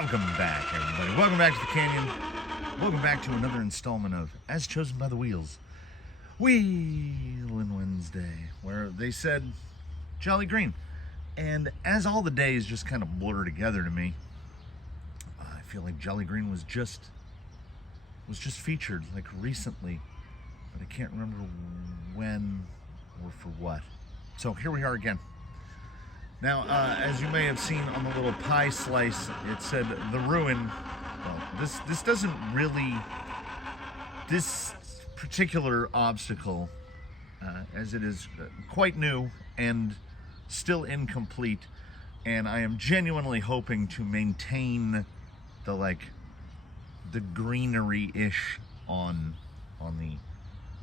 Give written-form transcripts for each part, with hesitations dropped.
Welcome back, everybody. Welcome back to the Canyon. Welcome back to another installment of As Chosen by the Wheels, Wheelin Wednesday, where they said Jolly Green. And as all the days just kind of blur together to me, I feel like Jolly Green was just featured like recently, but I can't remember when or for what. So here we are again. Now, as you may have seen on the little pie slice, it said the ruin. Well, this doesn't really, this particular obstacle, as it is quite new and still incomplete, and I am genuinely hoping to maintain the greenery-ish on the,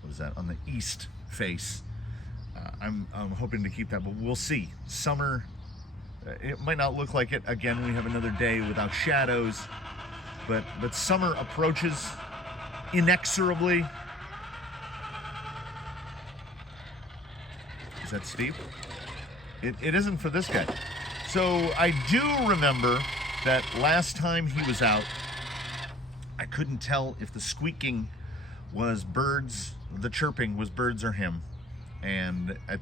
what is that, on the east face. I'm hoping to keep that, but we'll see. Summer, it might not look like it. Again, we have another day without shadows, but summer approaches inexorably. Is that steep? It isn't for this guy. So I do remember that last time he was out, I couldn't tell if the squeaking was birds, the chirping was birds or him. And I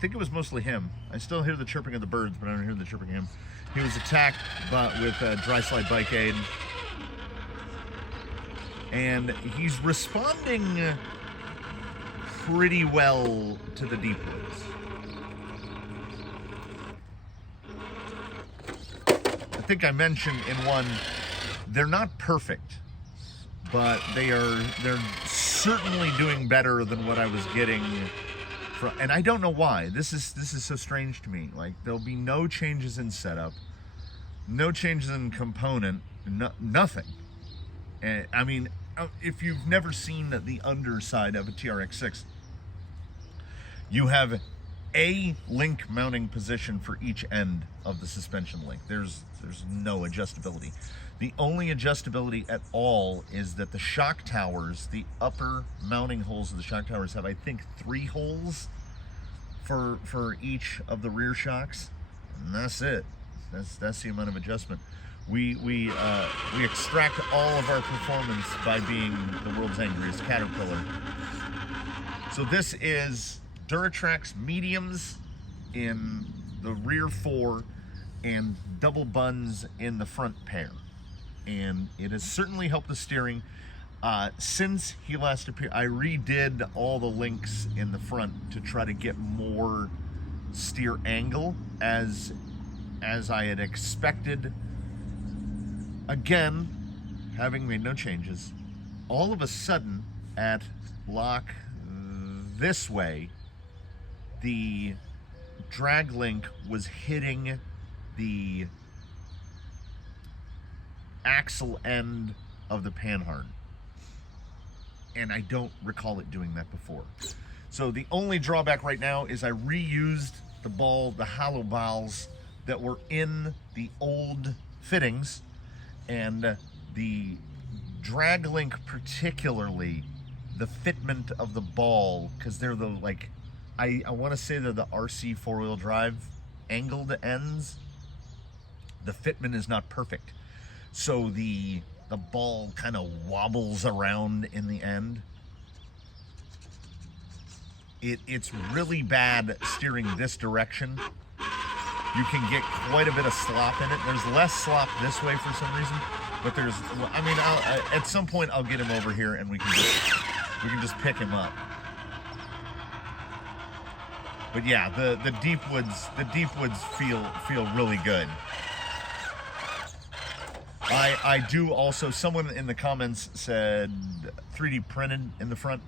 think it was mostly him. I still hear the chirping of the birds, but I don't hear the chirping of him. He was attacked with dry slide bike aid. And he's responding pretty well to the deep woods. I think I mentioned in one, they're not perfect, but they're certainly doing better than what I was getting from, and I don't know why. This is so strange to me. Like, there'll be no changes in setup, no changes in component, nothing. And I mean, if you've never seen the underside of a TRX6, you have a link mounting position for each end of the suspension link. There's no adjustability. The only adjustability at all is that the shock towers, the upper mounting holes of the shock towers have, I think, 3 holes for each of the rear shocks, and that's it. That's the amount of adjustment. We extract all of our performance by being the world's angriest caterpillar. So this is Duratrax mediums in the rear 4 and double buns in the front pair. And it has certainly helped the steering. Since he last appeared, I redid all the links in the front to try to get more steer angle as I had expected. Again, having made no changes, all of a sudden at lock this way, the drag link was hitting the axle end of the panhard, and I don't recall it doing that before. So the only drawback right now is I reused the hollow balls that were in the old fittings, and the drag link, particularly the fitment of the ball, because they're the, like, I want to say they're the RC 4-wheel drive angled ends. The fitment is not perfect. So the ball kind of wobbles around in the end. It's really bad steering this direction. You can get quite a bit of slop in it. There's less slop this way for some reason, but there's, I mean, at some point I'll get him over here and we can just pick him up. But yeah, the deep woods feel really good. I do also, someone in the comments said 3D printed in the front.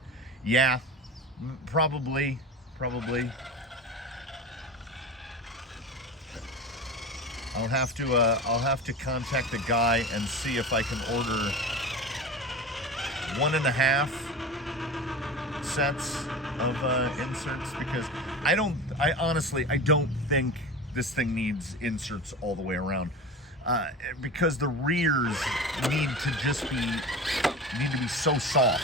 Yeah, probably. I'll have to contact the guy and see if I can order 1.5 sets of inserts, because I honestly don't think this thing needs inserts all the way around. Because the rears need to be so soft,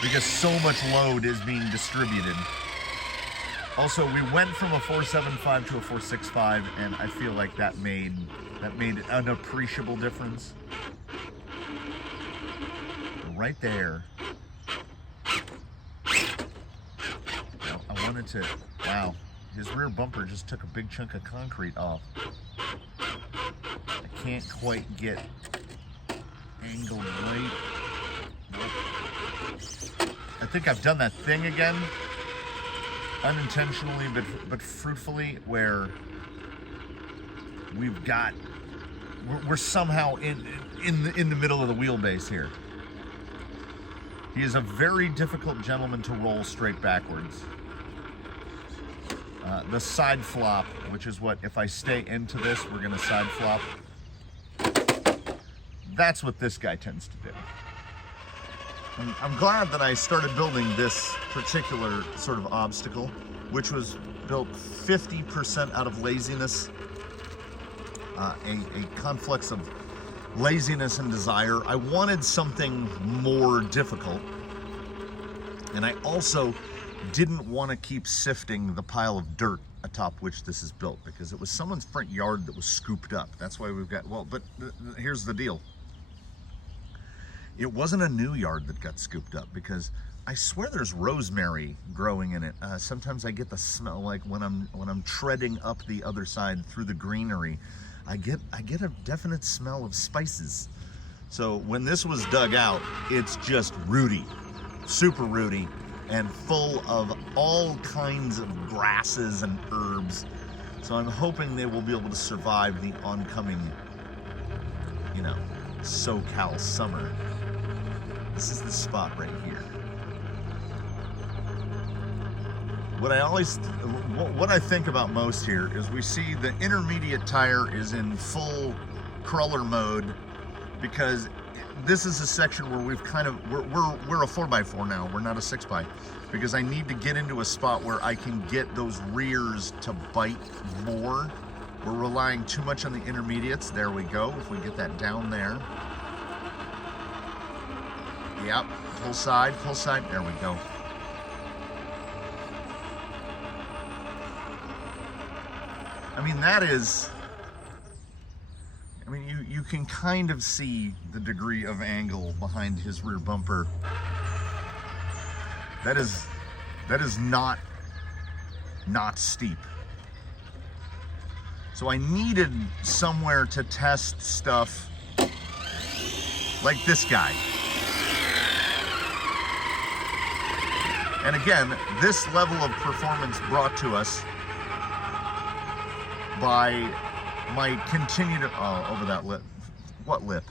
because so much load is being distributed. Also, we went from a 475 to a 465, and I feel like that made an appreciable difference. Right there. Now, I wanted to. Wow, his rear bumper just took a big chunk of concrete off. I can't quite get angled right. I think I've done that thing again. Unintentionally but fruitfully, where we're somehow in the middle of the wheelbase here. He is a very difficult gentleman to roll straight backwards. The side flop, which is what, if I stay into this, we're gonna side flop. That's what this guy tends to do. I'm glad that I started building this particular sort of obstacle, which was built 50% out of laziness, a conflux of laziness and desire. I wanted something more difficult, and I also didn't want to keep sifting the pile of dirt atop which this is built, because it was someone's front yard that was scooped up. That's why we've got, well, but here's the deal. It wasn't a new yard that got scooped up, because I swear there's rosemary growing in it. Sometimes I get the smell, like when I'm treading up the other side through the greenery, I get a definite smell of spices. So when this was dug out, it's just rooty, super rooty, and full of all kinds of grasses and herbs. So I'm hoping they will be able to survive the oncoming, SoCal summer. This is the spot right here. What I think about most here is we see the intermediate tire is in full crawler mode, because this is a section where we're a 4x4 now. We're not a 6x, because I need to get into a spot where I can get those rears to bite more. We're relying too much on the intermediates. There we go. If we get that down there. Yep, full side, there we go. I mean, you can kind of see the degree of angle behind his rear bumper. That is not steep. So I needed somewhere to test stuff like this guy. And again, this level of performance brought to us by my continued, over that lip, what lip?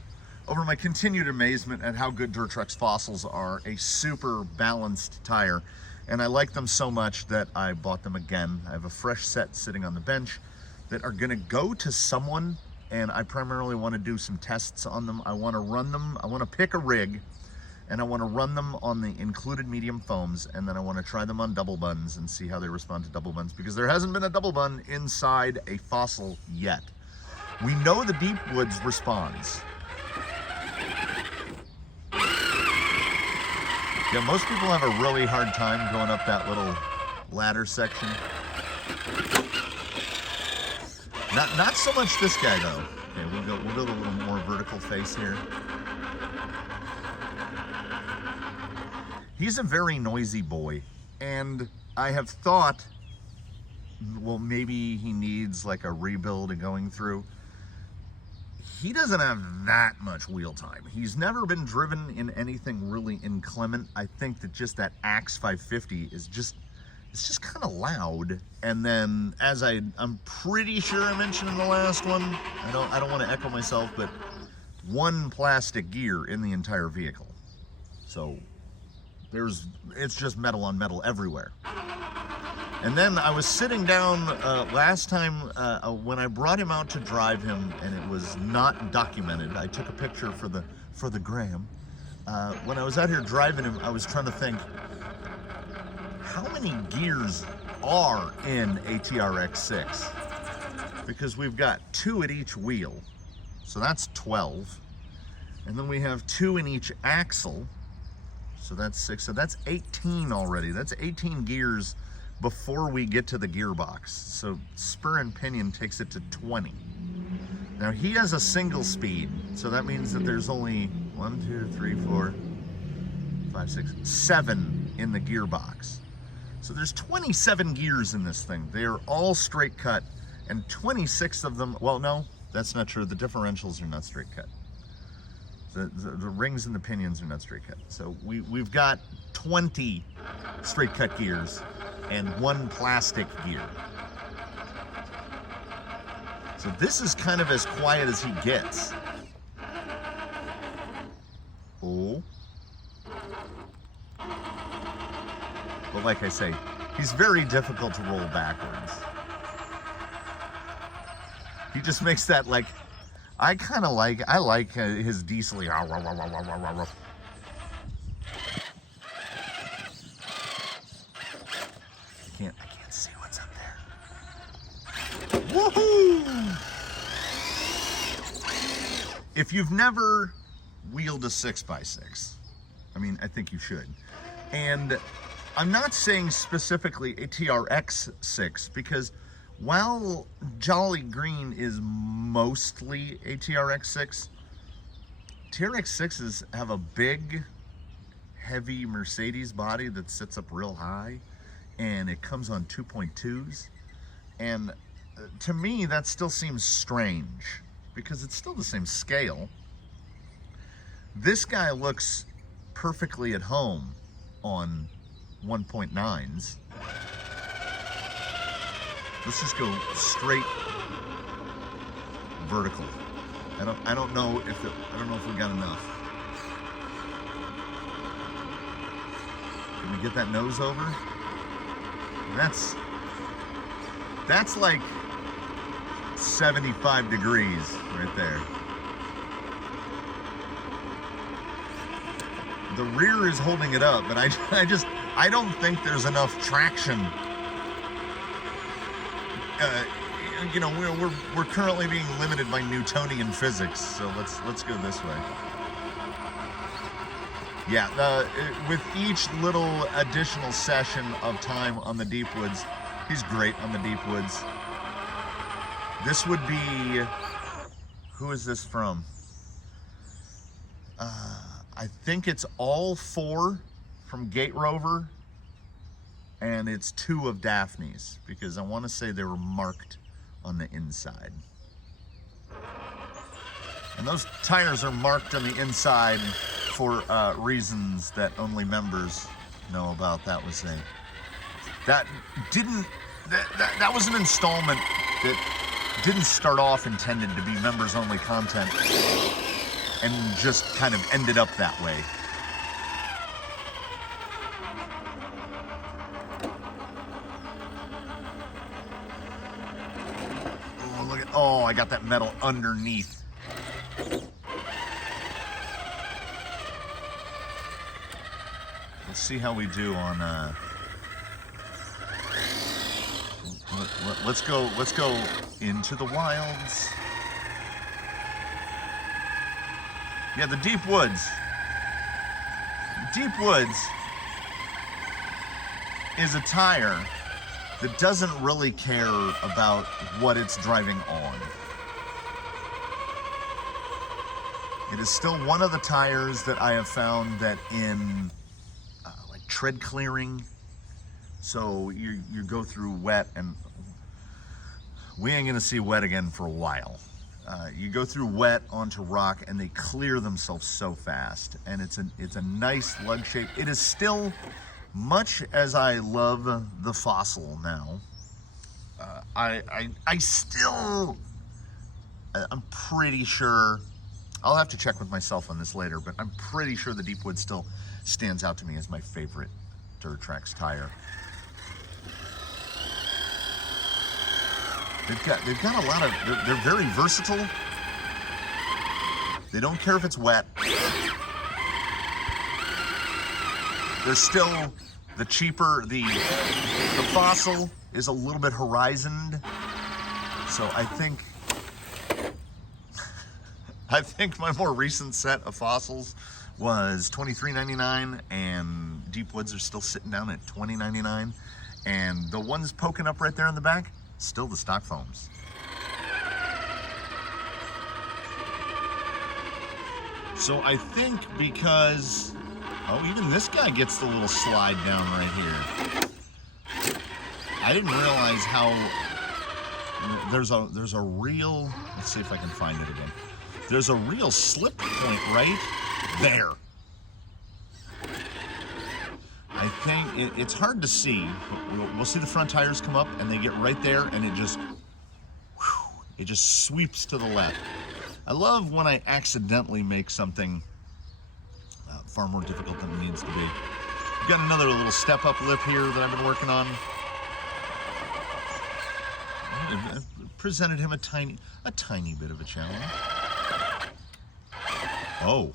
Over my continued amazement at how good Dirt Truck's fossils are, a super balanced tire. And I like them so much that I bought them again. I have a fresh set sitting on the bench that are gonna go to someone, and I primarily wanna do some tests on them. I wanna run them, I wanna pick a rig, and I want to run them on the included medium foams, and then I want to try them on double buns and see how they respond to double buns, because there hasn't been a double bun inside a fossil yet. We know the deep woods responds. Yeah, most people have a really hard time going up that little ladder section. Not so much this guy though. Okay, we'll go a little more vertical face here. He's a very noisy boy, and I have thought, well, maybe he needs like a rebuild and going through. He doesn't have that much wheel time. He's never been driven in anything really inclement. I think that just that Axe 550 is just, it's just kind of loud. And then, as I'm pretty sure I mentioned in the last one, I don't want to echo myself, but one plastic gear in the entire vehicle. So it's just metal on metal everywhere. And then I was sitting down last time when I brought him out to drive him, and it was not documented. I took a picture for the gram. When I was out here driving him, I was trying to think, how many gears are in a TRX6? Because we've got 2 at each wheel, so that's 12. And then we have 2 in each axle, so that's 6. So that's 18 already. That's 18 gears before we get to the gearbox. So spur and pinion takes it to 20. Now he has a single speed, so that means that there's only 1, 2, 3, 4, 5, 6, 7 in the gearbox. So there's 27 gears in this thing. They are all straight cut, and 26 of them, well, no, that's not true. The differentials are not straight cut. The rings and the pinions are not straight cut. So we've got 20 straight cut gears and 1 plastic gear. So this is kind of as quiet as he gets. Oh. But like I say, he's very difficult to roll backwards. He just makes that, like, I like his diesel. I can't see what's up there. Woohoo! If you've never wheeled a 6x6, I mean, I think you should. And I'm not saying specifically a TRX6, because while Jolly Green is mostly a TRX6, TRX6s have a big, heavy Mercedes body that sits up real high, and it comes on 2.2s. And to me, that still seems strange, because it's still the same scale. This guy looks perfectly at home on 1.9s. Let's just go straight vertical. I don't know if we got enough. Can we get that nose over? That's like 75 degrees right there. The rear is holding it up, but I don't think there's enough traction. You know, we're currently being limited by Newtonian physics, so let's go this way. Yeah, with each little additional session of time on the deep woods, he's great on the deep woods. This would be, who is this from? I think it's all 4 from Gate Rover, and it's 2 of Daphne's, because I want to say they were marked on the inside. And those tires are marked on the inside for reasons that only members know about. That was that was an installment that didn't start off intended to be members only content, and just kind of ended up that way. Oh, I got that metal underneath. Let's see how we do on let's go into the wilds. Yeah, the deep woods. Deep woods is a tire that doesn't really care about what it's driving on. It is still one of the tires that I have found that in like tread clearing, so you go through wet, and we ain't gonna see wet again for a while. You go through wet onto rock, and they clear themselves so fast, and it's a nice lug shape. It is still, much as I love the Fossil now, I'm pretty sure, I'll have to check with myself on this later, but I'm pretty sure the Deepwood still stands out to me as my favorite Durtrax tire. They've got a lot of, they're very versatile. They don't care if it's wet. They're still the cheaper, the Fossil is a little bit horizoned. So I think my more recent set of Fossils was $23.99, and Deep Woods are still sitting down at $20.99. And the ones poking up right there in the back, still the stock foams. So I think because, oh, even this guy gets the little slide down right here. I didn't realize how there's a real, let's see if I can find it again. There's a real slip point right there. I think it's hard to see, but we'll see the front tires come up and they get right there and it just sweeps to the left. I love when I accidentally make something far more difficult than it needs to be. We've got another little step-up lip here that I've been working on. I've presented him a tiny bit of a challenge. Oh,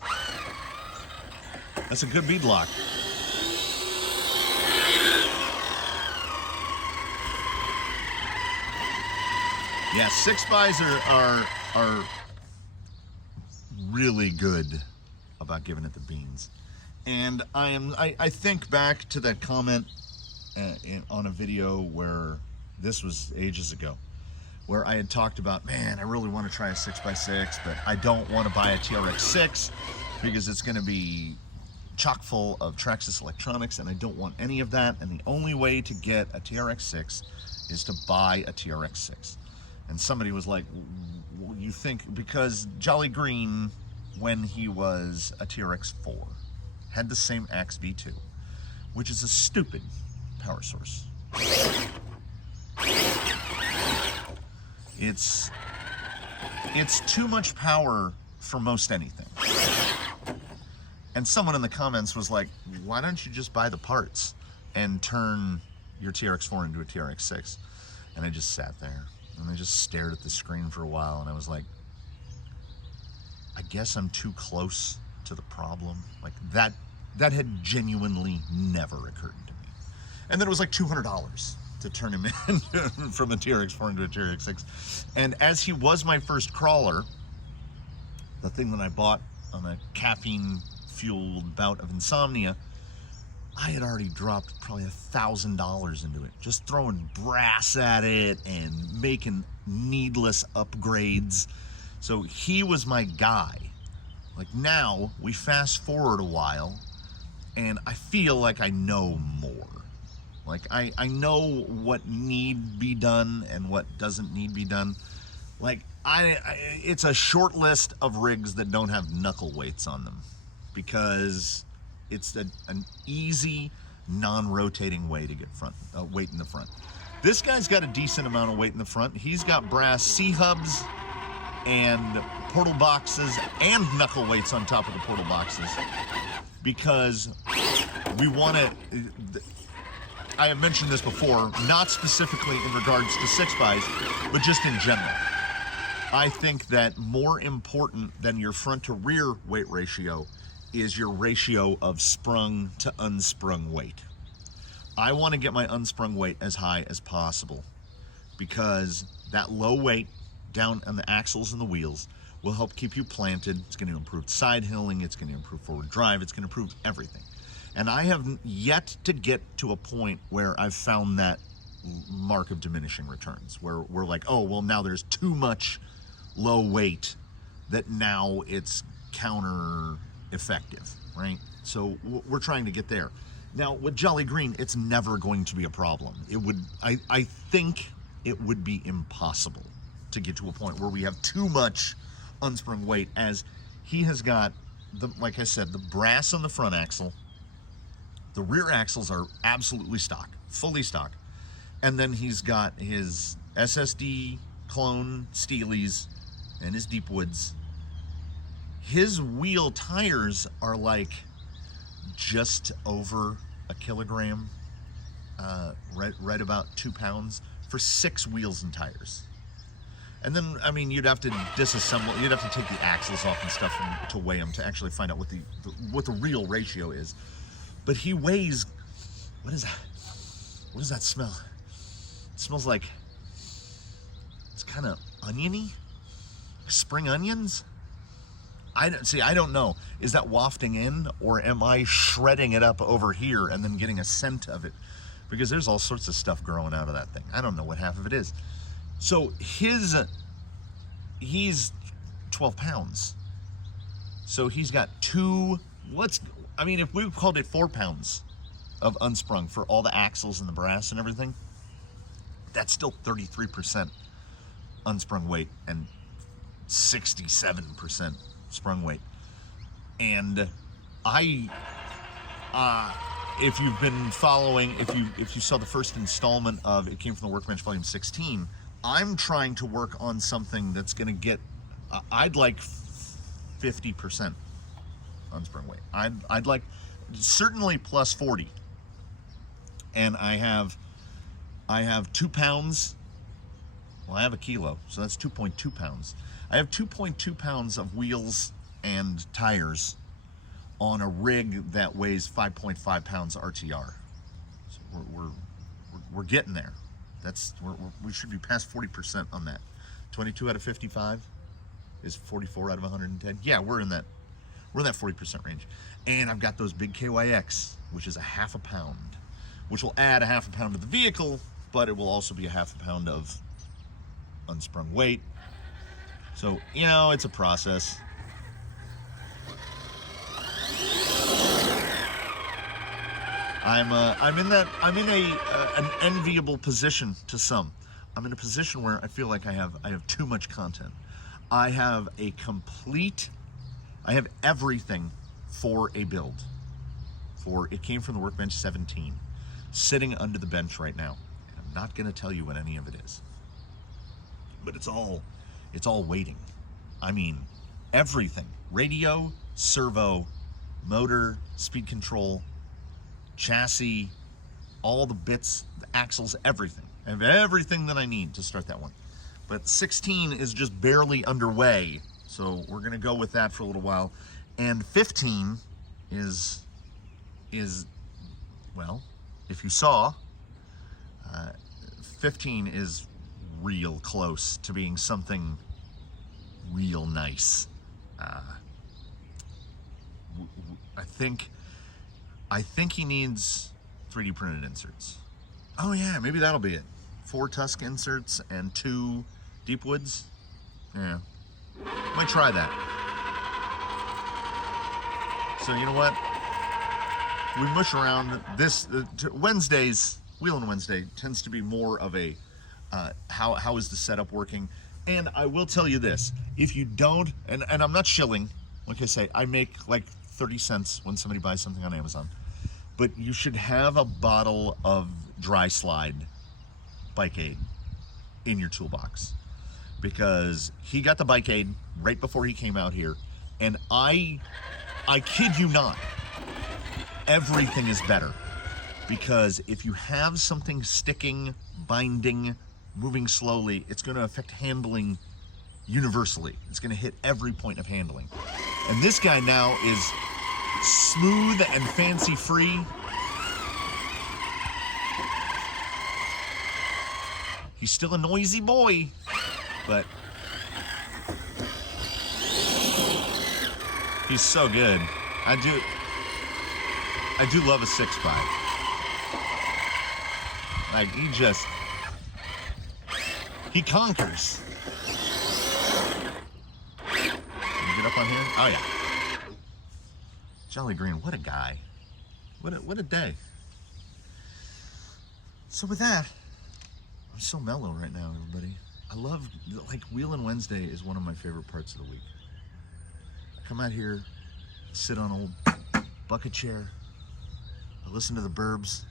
that's a good bead lock. Yeah, 6x's are really good about giving it the beans. And I think back to that comment on a video where this was ages ago, where I had talked about, man, I really want to try a 6x6, but I don't want to buy a TRX6 because it's going to be chock full of Traxxas electronics, and I don't want any of that. And the only way to get a TRX6 is to buy a TRX6. And somebody was like, you think, because Jolly Green, when he was a TRX4, had the same Axe V2, which is a stupid power source. It's too much power for most anything. And someone in the comments was like, why don't you just buy the parts and turn your TRX4 into a TRX6? And I just sat there and I just stared at the screen for a while, and I was like, I guess I'm too close to the problem. Like that had genuinely never occurred to me. And then it was like $200 to turn him in from a TRX4 into a TRX6. And as he was my first crawler, the thing that I bought on a caffeine-fueled bout of insomnia, I had already dropped probably $1,000 into it, just throwing brass at it and making needless upgrades. So he was my guy. Like now, we fast forward a while, and I feel like I know more. Like I know what need be done and what doesn't need be done. Like it's a short list of rigs that don't have knuckle weights on them, because it's an easy, non-rotating way to get weight in the front. This guy's got a decent amount of weight in the front. He's got brass C-hubs and portal boxes and knuckle weights on top of the portal boxes, because we want to, I have mentioned this before, not specifically in regards to 6x's, but just in general. I think that more important than your front to rear weight ratio is your ratio of sprung to unsprung weight. I want to get my unsprung weight as high as possible, because that low weight down on the axles and the wheels will help keep you planted. It's going to improve side hilling, it's going to improve forward drive, it's going to improve everything. And I have yet to get to a point where I've found that mark of diminishing returns, where we're like, oh, well, now there's too much low weight that now it's counter effective, right? So we're trying to get there. Now with Jolly Green, it's never going to be a problem. It would, I think it would be impossible to get to a point where we have too much unsprung weight, as he has got like I said, the brass on the front axle. The rear axles are absolutely stock, fully stock. And then he's got his SSD clone Steelies and his Deepwoods. His wheel tires are like just over a kilogram, right about 2 pounds for 6 wheels and tires. And then, I mean, you'd have to disassemble, you'd have to take the axles off and stuff to weigh them to actually find out what the real ratio is. But he weighs, what is that? What does that smell? It smells like, it's kind of oniony, spring onions. I don't know. Is that wafting in, or am I shredding it up over here and then getting a scent of it because there's all sorts of stuff growing out of that thing. I don't know what half of it is. So he's 12 pounds. So he's got if we called it 4 pounds of unsprung for all the axles and the brass and everything, that's still 33% unsprung weight and 67% sprung weight. And if you've been following, if you saw the first installment of It Came from the Workbench Volume 16, I'm trying to work on something that's going to get, I'd like 50% unsprung weight. I'd like certainly plus 40. And I have 2 pounds. Well, I have a kilo, so that's 2.2 pounds. I have 2.2 pounds of wheels and tires on a rig that weighs 5.5 pounds RTR. So we're getting there. We should be past 40% on that. 22 out of 55 is 44 out of 110. Yeah, we're in that 40% range. And I've got those big KYX, which is a half a pound, which will add a half a pound to the vehicle, but it will also be a half a pound of unsprung weight. So, it's a process. I'm in an enviable position to some. I'm in a position where I feel like I have too much content. I have everything for a build. For It Came from the Workbench 17, sitting under the bench right now. And I'm not going to tell you what any of it is, but it's all waiting. I mean, everything: radio, servo, motor, speed control, chassis, all the bits, the axles, everything. I have everything that I need to start that one. But 16 is just barely underway, so we're gonna go with that for a little while. And 15 is well, if you saw, 15 is real close to being something real nice. I think he needs 3D printed inserts. Oh yeah, maybe that'll be it. 4 Tusk inserts and 2 Deepwoods. Yeah, might try that. So you know what? We mush around this. Wednesdays, Wheelin Wednesday tends to be more of a how is the setup working? And I will tell you this: if you don't, and I'm not shilling, like I say, I make like 30 cents when somebody buys something on Amazon, but you should have a bottle of Dry Slide Bike Aid in your toolbox, because he got the Bike Aid right before he came out here, and I kid you not, everything is better, because if you have something sticking, binding, moving slowly, it's going to affect handling universally. It's going to hit every point of handling. And this guy now is smooth and fancy free. He's still a noisy boy, but he's so good. I do love a 6x. Like, he conquers. Can you get up on here? Oh yeah. Jolly Green, what a guy. What a day. So with that, I'm so mellow right now, everybody. I love, like, Wheelin Wednesday is one of my favorite parts of the week. I come out here, sit on an old bucket chair, I listen to the burbs,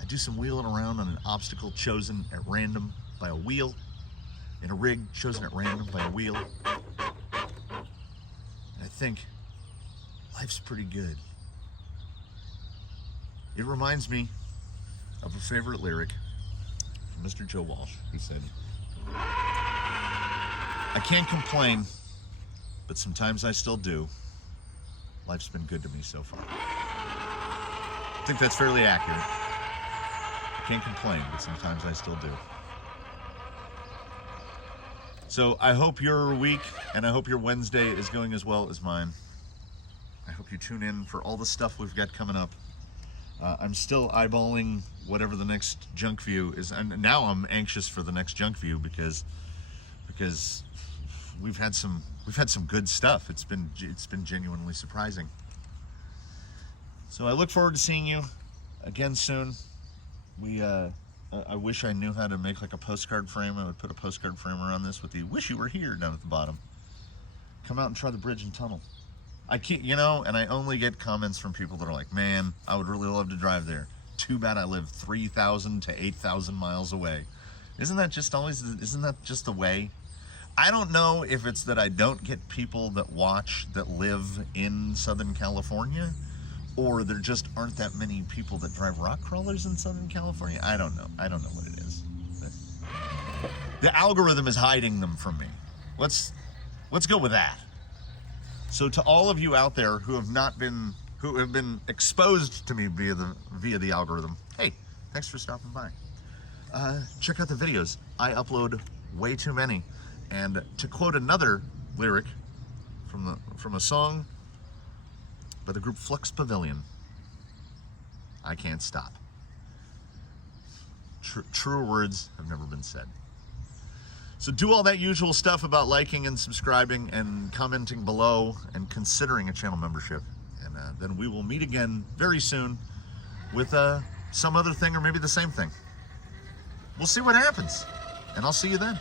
I do some wheeling around on an obstacle chosen at random by a wheel, in a rig chosen at random by a wheel. And I think life's pretty good. It reminds me of a favorite lyric from Mr. Joe Walsh. He said, "I can't complain, but sometimes I still do. Life's been good to me so far." I think that's fairly accurate. I can't complain, but sometimes I still do. So I hope your week and I hope your Wednesday is going as well as mine. I hope you tune in for all the stuff we've got coming up. I'm still eyeballing whatever the next junk view is, and now I'm anxious for the next junk view because we've had some good stuff. It's been genuinely surprising. So I look forward to seeing you again soon. I wish I knew how to make like a postcard frame. I would put a postcard frame around this with the "Wish you were here" down at the bottom. Come out and try the bridge and tunnel. I can't, and I only get comments from people that are like, "Man, I would really love to drive there. Too bad I live 3,000 to 8,000 miles away." Isn't that just the way? I don't know if it's that I don't get people that live in Southern California, or there just aren't that many people that drive rock crawlers in Southern California. I don't know what it is. The algorithm is hiding them from me. Let's go with that. So to all of you out there who have been exposed to me via the algorithm, hey, thanks for stopping by. Check out the videos. I upload way too many. And to quote another lyric from a song by the group Flux Pavilion, I can't stop. Truer words have never been said. So do all that usual stuff about liking and subscribing and commenting below and considering a channel membership. And then we will meet again very soon with some other thing or maybe the same thing. We'll see what happens. And I'll see you then.